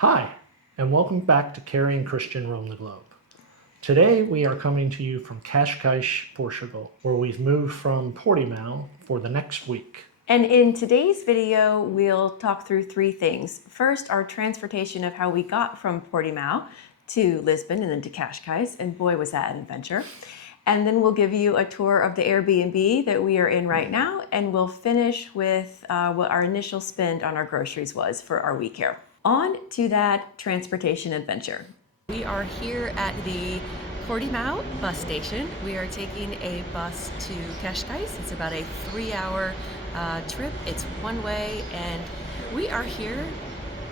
Hi, and welcome back to Carrying Christian Roam the Globe. Today we are coming to you from Cascais, Portugal, where we've moved from Portimão for the next week. And in today's video, we'll talk through three things. First, our transportation of how we got from Portimão to Lisbon and then to Cascais, and boy was that an adventure. And then we'll give you a tour of the Airbnb that we are in right now, and we'll finish with what our initial spend on our groceries was for our week here. On to that transportation adventure. We are here at the Portimão bus station. We are taking a bus to Cascais. It's about a 3-hour trip. It's one way, and we are here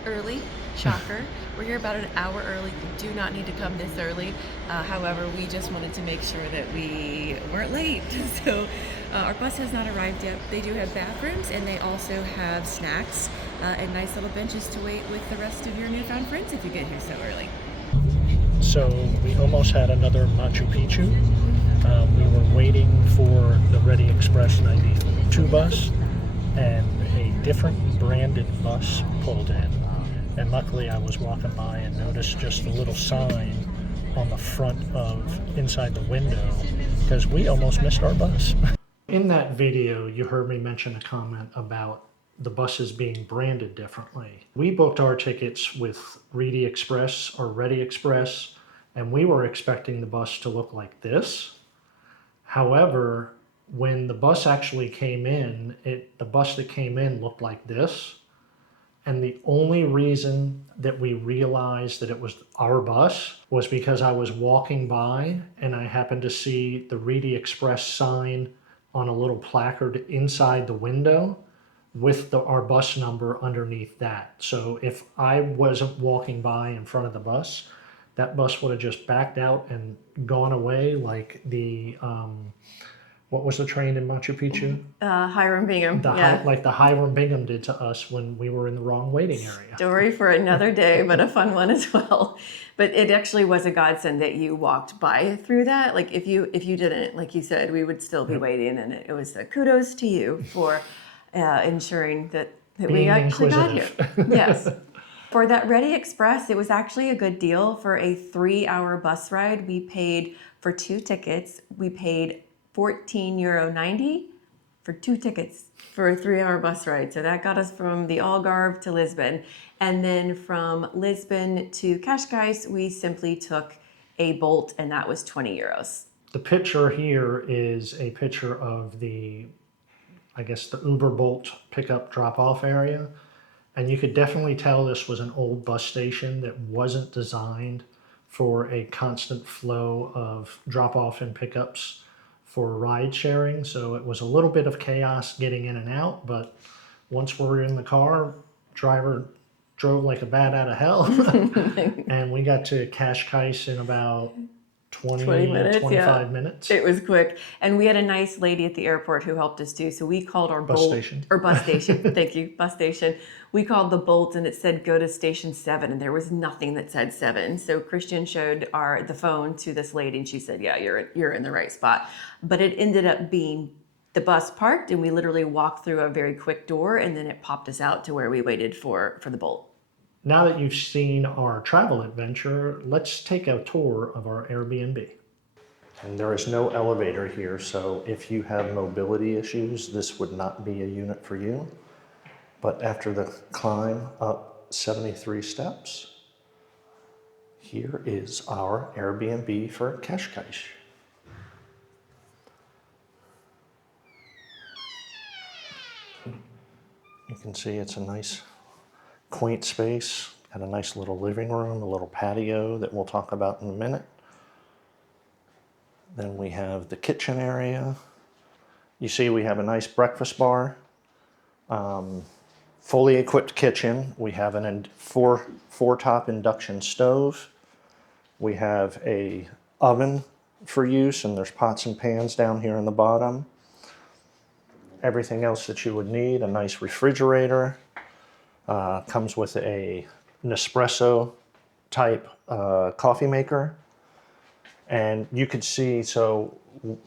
early. Shocker. We're here about an hour early. You do not need to come this early. However, we just wanted to make sure that we weren't late. So our bus has not arrived yet. They do have bathrooms, and they also have snacks and nice little benches to wait with the rest of your newfound friends if you get here so early. So we almost had another Machu Picchu. We were waiting for the Rede Express 92 bus, and a different branded bus pulled in. And luckily I was walking by and noticed just a little sign on the front of inside the window, because we almost missed our bus. In that video, you heard me mention a comment about the buses being branded differently. We booked our tickets with Rede Express or Rede Express, and we were expecting the bus to look like this. However, when the bus actually came in, the bus that came in looked like this. And the only reason that we realized that it was our bus was because I was walking by and I happened to see the Rede Express sign on a little placard inside the window with our bus number underneath that. So if I wasn't walking by in front of the bus, that bus would have just backed out and gone away like the, what was the train in Machu Picchu? Hiram Bingham. Like the Hiram Bingham did to us when we were in the wrong waiting area. Story for another day, but a fun one as well. But it actually was a godsend that you walked by through that. Like if you didn't, like you said, we would still be waiting, and it was kudos to you for ensuring that we actually got here. Yes. For that Rede Express, it was actually a good deal. For a 3-hour bus ride, we paid for 2 tickets. We paid €14.90 for 2 tickets for a 3-hour bus ride. So that got us from the Algarve to Lisbon. And then from Lisbon to Cascais, we simply took a Bolt, and that was €20. The picture here is a picture of the Uber Bolt pickup drop-off area. And you could definitely tell this was an old bus station that wasn't designed for a constant flow of drop-off and pickups for ride sharing. So it was a little bit of chaos getting in and out, but once we were in the car, driver drove like a bat out of hell. And we got to Cascais in about 20 minutes, 25 minutes. It was quick. And we had a nice lady at the airport who helped us too. So we called our bus station. Thank you, bus station. We called the Bolt, and it said go to station 7, and there was nothing that said 7. So Christian showed the phone to this lady, and she said, yeah, you're in the right spot. But it ended up being the bus parked, and we literally walked through a very quick door, and then it popped us out to where we waited for the Bolt. Now that you've seen our travel adventure, let's take a tour of our Airbnb. And there is no elevator here, so if you have mobility issues, this would not be a unit for you. But after the climb up 73 steps, here is our Airbnb for Cascais. You can see it's a nice quaint space, got a nice little living room, a little patio that we'll talk about in a minute. Then we have the kitchen area. You see we have a nice breakfast bar, fully equipped kitchen. We have a four-top induction stove. We have a oven for use, and there's pots and pans down here in the bottom. Everything else that you would need, a nice refrigerator. Comes with a Nespresso type coffee maker. And you could see, so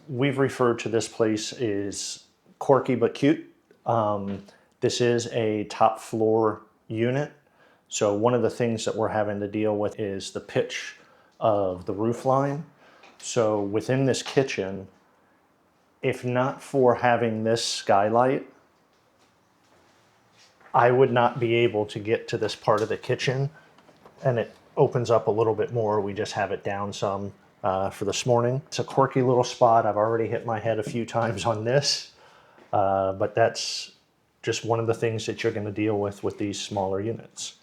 we've referred to this place as quirky but cute. This is a top floor unit. So one of the things that we're having to deal with is the pitch of the roof line. So within this kitchen, if not for having this skylight, I would not be able to get to this part of the kitchen, and it opens up a little bit more. We just have it down some for this morning. It's a quirky little spot. I've already hit my head a few times on this, but that's just one of the things that you're going to deal with these smaller units.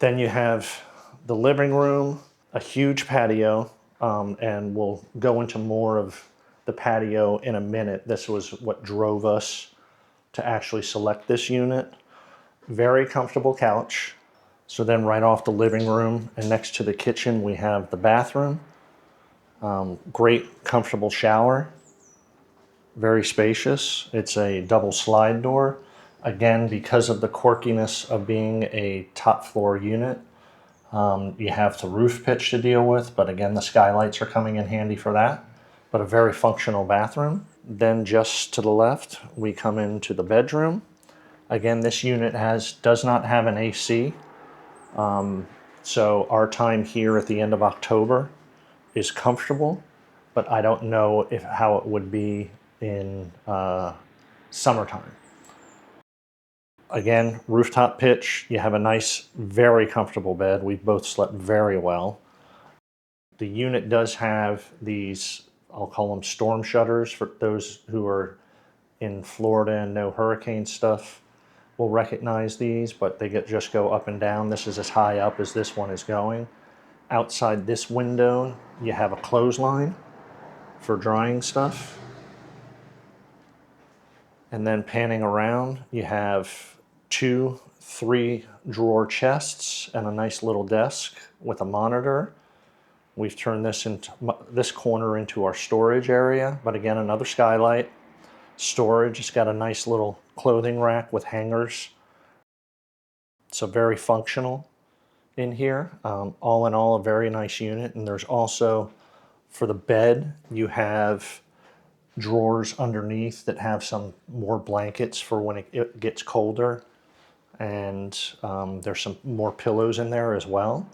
Then you have the living room, a huge patio, and we'll go into more of the patio in a minute. This was what drove us to actually select this unit. Very comfortable couch. So then right off the living room and next to the kitchen, we have the bathroom. Great comfortable shower. Very spacious. It's a double slide door. Again, because of the quirkiness of being a top floor unit, you have the roof pitch to deal with, but again, the skylights are coming in handy for that. But a very functional bathroom. Then just to the left, we come into the bedroom. Again, this unit does not have an AC. So our time here at the end of October is comfortable, but I don't know how it would be in summertime. Again, rooftop pitch, you have a nice, very comfortable bed. We've both slept very well. The unit does have these, I'll call them storm shutters for those who are in Florida and know hurricane stuff will recognize these, but they just go up and down. This is as high up as this one is going. Outside this window, you have a clothesline for drying stuff. And then panning around, you have 2 3-drawer chests and a nice little desk with a monitor. We've turned this corner into our storage area, but again, another skylight. Storage, it's got a nice little clothing rack with hangers. So very functional in here. All in all, a very nice unit. And there's also, for the bed, you have drawers underneath that have some more blankets for when it gets colder. And there's some more pillows in there as well.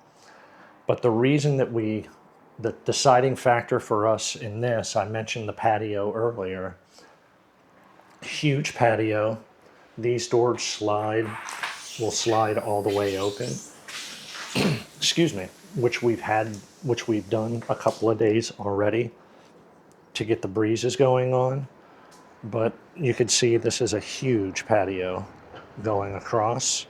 But the reason that the deciding factor for us in this, I mentioned the patio earlier. Huge patio. These doors will slide all the way open. Excuse me, which we've done a couple of days already to get the breezes going on. But you can see this is a huge patio going across.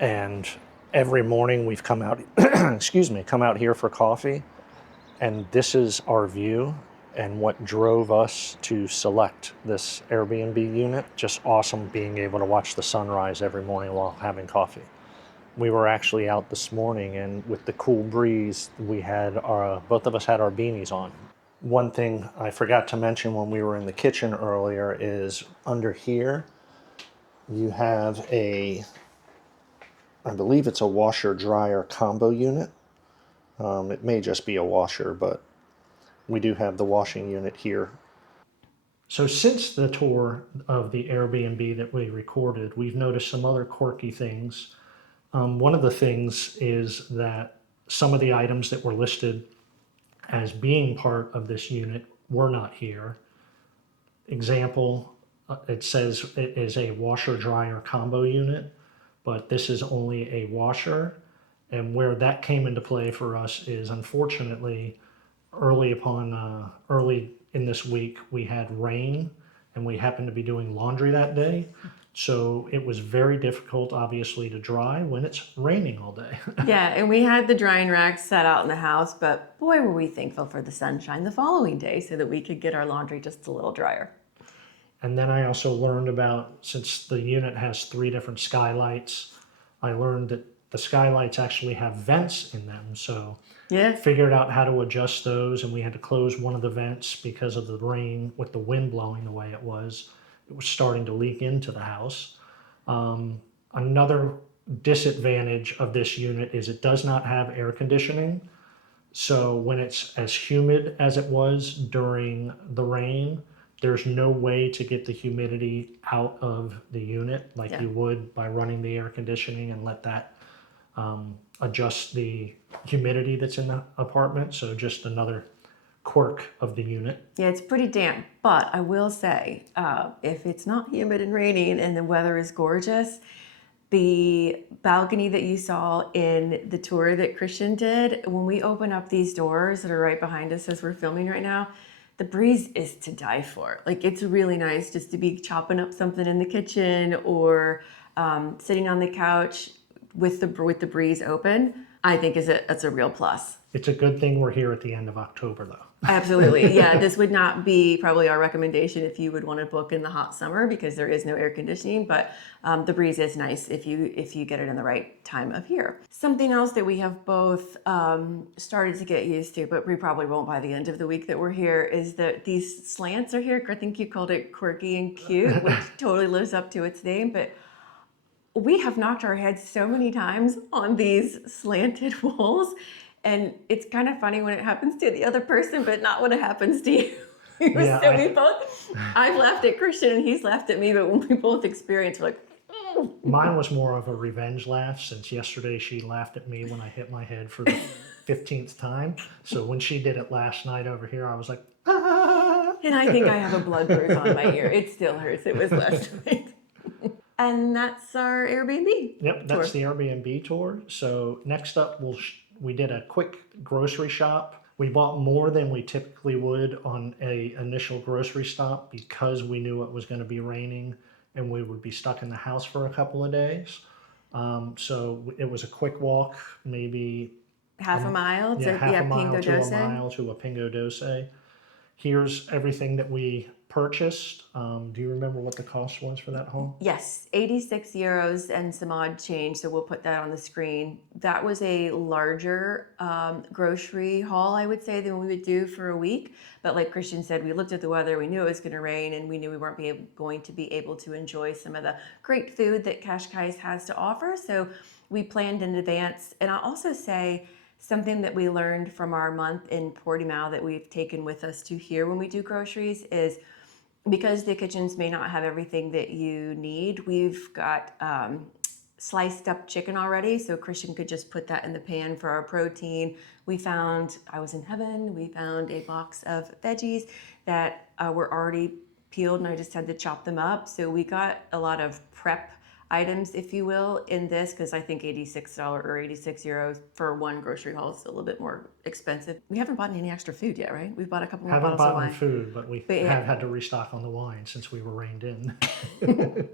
And every morning we've come out, come out here for coffee. And this is our view and what drove us to select this Airbnb unit. Just awesome being able to watch the sunrise every morning while having coffee. We were actually out this morning, and with the cool breeze, both of us had our beanies on. One thing I forgot to mention when we were in the kitchen earlier is under here, you have I believe it's a washer dryer combo unit. It may just be a washer, but we do have the washing unit here. So since the tour of the Airbnb that we recorded, we've noticed some other quirky things. One of the things is that some of the items that were listed as being part of this unit were not here. Example, it says it is a washer dryer combo unit, but this is only a washer. And where that came into play for us is, unfortunately, early in this week, we had rain, and we happened to be doing laundry that day. So it was very difficult, obviously, to dry when it's raining all day. Yeah, and we had the drying racks set out in the house, but boy, were we thankful for the sunshine the following day so that we could get our laundry just a little drier. And then I also learned about, since the unit has 3 different skylights, I learned that the skylights actually have vents in them. So yeah, figured out how to adjust those, and we had to close one of the vents because of the rain. With the wind blowing the way it was starting to leak into the house. Another disadvantage of this unit is it does not have air conditioning. So when it's as humid as it was during the rain, there's no way to get the humidity out of the unit like you would by running the air conditioning and let that adjust the humidity that's in the apartment. So just another quirk of the unit. Yeah, it's pretty damp, but I will say, if it's not humid and raining and the weather is gorgeous, the balcony that you saw in the tour that Christian did, when we open up these doors that are right behind us as we're filming right now, the breeze is to die for. Like, it's really nice just to be chopping up something in the kitchen or sitting on the couch with the breeze open. I think that's a real plus. It's a good thing we're here at the end of October, though. Absolutely. Yeah, this would not be probably our recommendation if you would want to book in the hot summer because there is no air conditioning, but the breeze is nice if you get it in the right time of year. Something else that we have both started to get used to, but we probably won't by the end of the week that we're here, is that these slants are here. I think you called it quirky and cute, which totally lives up to its name, but we have knocked our heads so many times on these slanted walls. And it's kind of funny when it happens to the other person, but not when it happens to you. Yeah, I've laughed at Christian and he's laughed at me, but when we both experience, we're like, oh. Mine was more of a revenge laugh since yesterday she laughed at me when I hit my head for the 15th time. So when she did it last night over here, I was like, ah. And I think I have a blood bruise on my ear. It still hurts. It was last night. And that's our Airbnb. Yep, that's the Airbnb tour. So next up, we did a quick grocery shop. We bought more than we typically would on a initial grocery stop because we knew it was going to be raining and we would be stuck in the house for a couple of days. So it was a quick walk, maybe half a mile to half a mile Pingo to Doce. a mile to a Pingo Doce. Here's everything that we purchased. Do you remember what the cost was for that haul? Yes, 86 euros and some odd change. So we'll put that on the screen. That was a larger grocery haul, I would say, than we would do for a week. But like Christian said, we looked at the weather, we knew it was going to rain, and we knew we weren't going to be able to enjoy some of the great food that Cascais has to offer. So we planned in advance. And I'll also say, something that we learned from our month in Portimao that we've taken with us to here when we do groceries is because the kitchens may not have everything that you need, we've got sliced up chicken already, so Christian could just put that in the pan for our protein. I was in heaven, we found a box of veggies that were already peeled and I just had to chop them up. So we got a lot of prep items, if you will, in this, because I think $86 or 86 euros for one grocery haul is a little bit more expensive. We haven't bought any extra food yet, right? We've bought a couple more bottles of wine. Haven't bought food, but we have had to restock on the wine since we were reined in.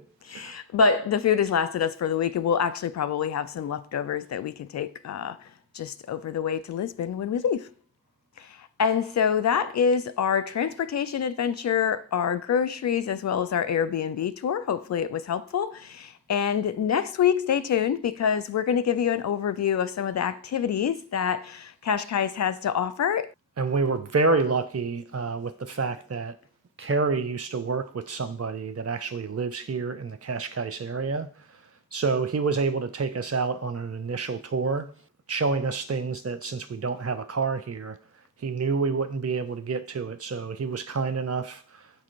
But the food has lasted us for the week, and we'll actually probably have some leftovers that we can take just over the way to Lisbon when we leave. And so that is our transportation adventure, our groceries, as well as our Airbnb tour. Hopefully it was helpful. And next week, stay tuned because we're going to give you an overview of some of the activities that Cascais has to offer. And we were very lucky with the fact that Carrie used to work with somebody that actually lives here in the Cascais area. So he was able to take us out on an initial tour, showing us things that since we don't have a car here, he knew we wouldn't be able to get to it. So he was kind enough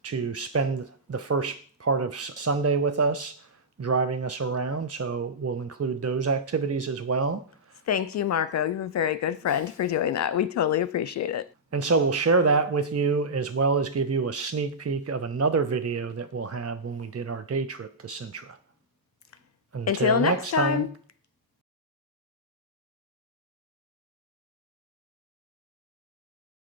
to spend the first part of Sunday with us, driving us around. So we'll include those activities as well. Thank you, Marco. You're a very good friend for doing that. We totally appreciate it. And so we'll share that with you as well as give you a sneak peek of another video that we'll have when we did our day trip to Sintra. Until next time.